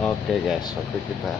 Oke guys, waktu kita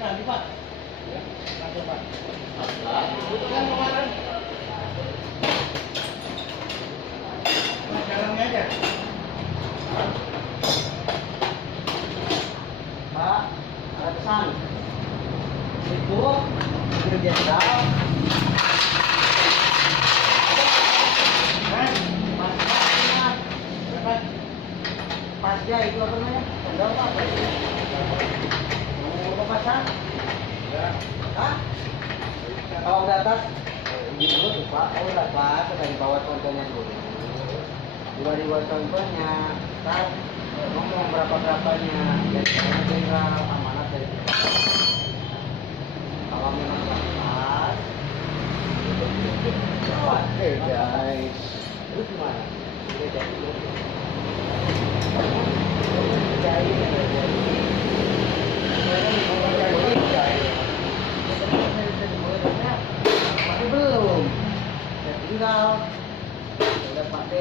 nanti Pak. Ya, nanti Pak. Itu kan kemarin. Jalannya aja. Pak, ada pesan. Itu jenderal. Pasnya itu apa namanya? Jenderal apa? Mau pasang? Ya. Hah? Kalau di atas, ini dulu tuh Pak. Oh udah Pak, sudah dibawa contohnya dulu. Sudah dibawa contohnya. Ntar ngomong berapa-berapanya. Jadi kalau jenderal amanat dari kita. Kalau memang pas, oke guys. terus gimana? Jadi masih belum. Ya tinggal udah pakai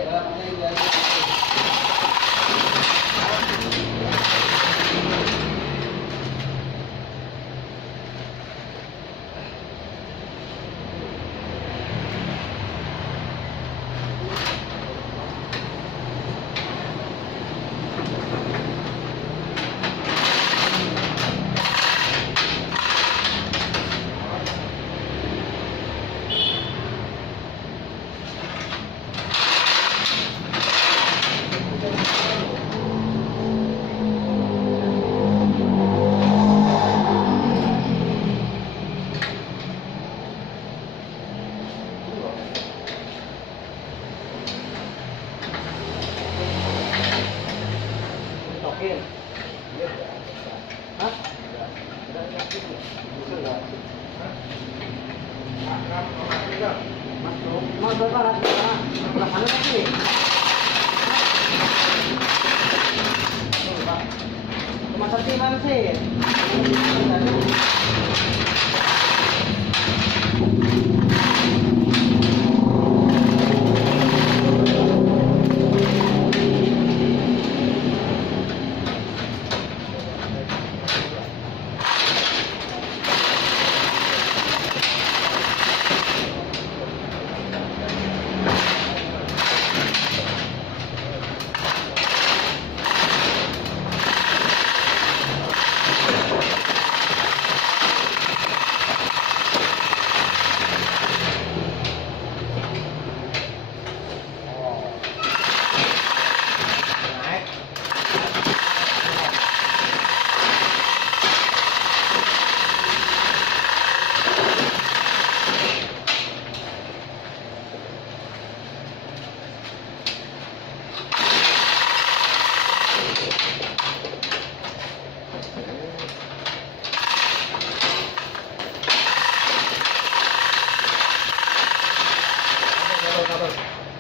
tokin. Hah? Mas berapa rasanya? Rasanya lagi. Masak timan sih.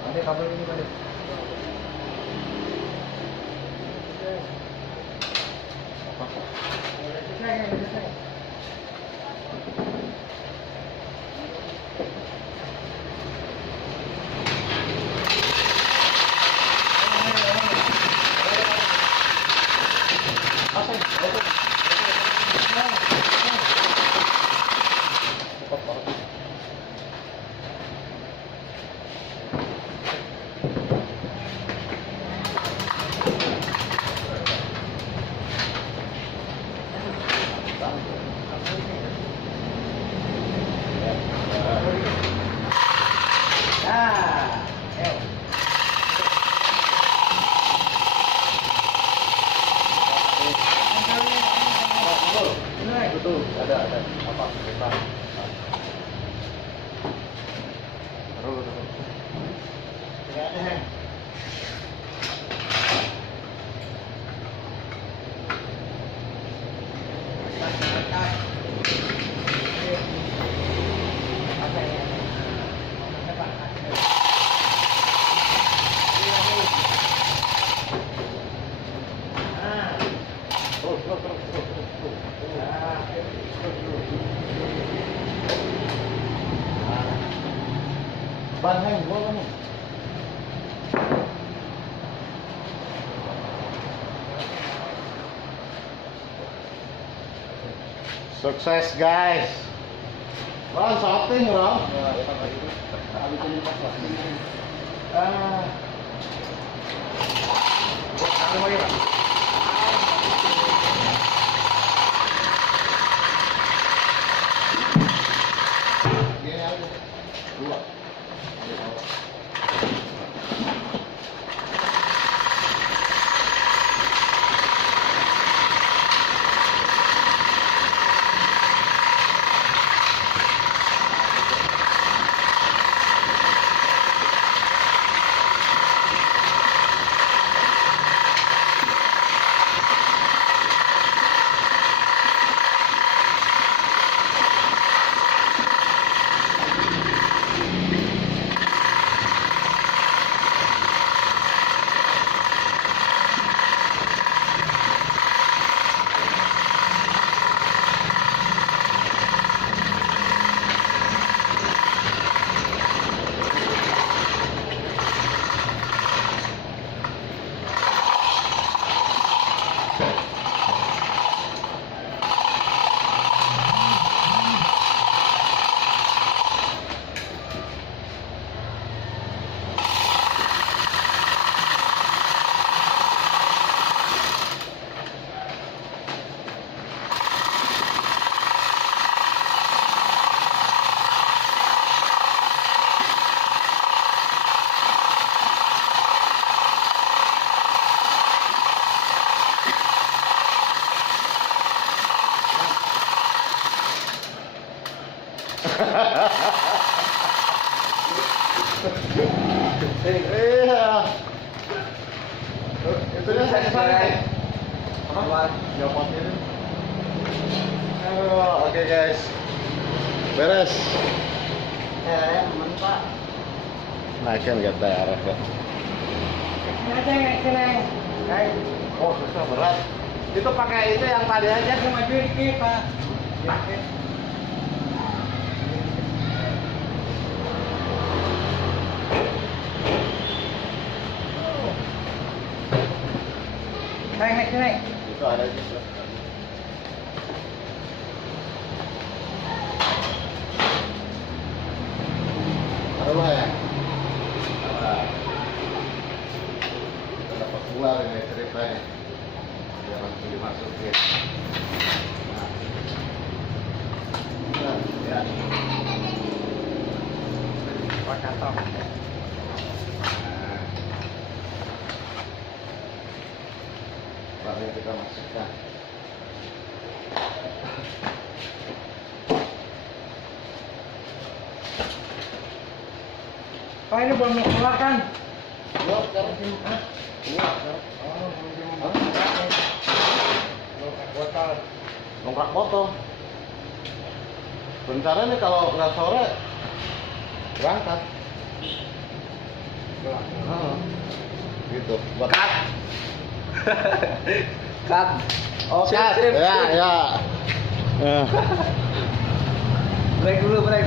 Nanti kabel ini balik. Ban hang gua kamu. Sukses guys. Ron, shooting Ron. Ah. Ano lagi Pak? Gini aja. Dua. Iya. Itu dia saya kesana. Apa? Nyopot ini. Oke guys. Beres. Mantap. Naikin gak darah ya. Oh susah berat. Itu pakai itu yang tadi aja. Cuma dikit Pak. Naik. Itu ada juga. Taruh ya. Dapat keluar ini ceritanya. Dia langsung dimasukin. Nah, ya. Pakai top. Baru kita masukkan. Pak ini belum keluar kan? Belum, sekarang Hah? keluar. Oh, belum Hah? Longkrak botol. Nongkrak botol. Rencana nih kalau nggak sore berangkat. Gitu. Buat cut. Cut. Oh, Sip, cut. sip, Ya, sip. ya. Break dulu, break.